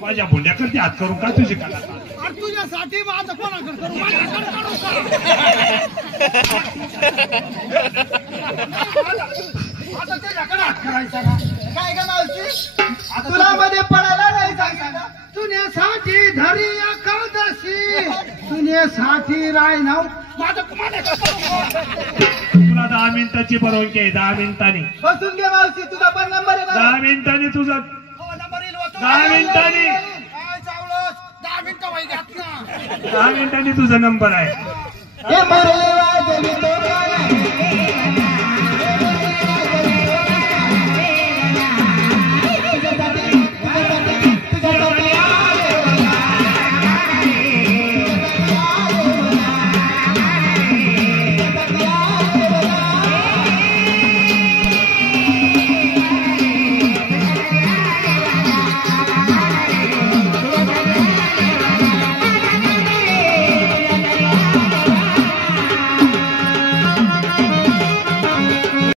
माझ्या भोंड्याकडे हात करू का तुझी कला तुझ्यासाठी माझं कोणाकडे करू माझ्याकडे करू का आता त्याच्याकडे हात करायचा का काय का मावशी तुला मध्ये पडायला नाही सांगा तुझ्यासाठी धरी एकादशी तुझ्यासाठी राय नाव माझं तुला 10 मिनिटाची परवानगी आहे 10 मिनिटांनी बसून घे मावशी तुझा पण नंबर आहे 10 मिनिटांनी तुझा 10 मिनिटांनी 10 मिनिटं वय घात ना 10 मिनिटांनी तुझा नंबर आहे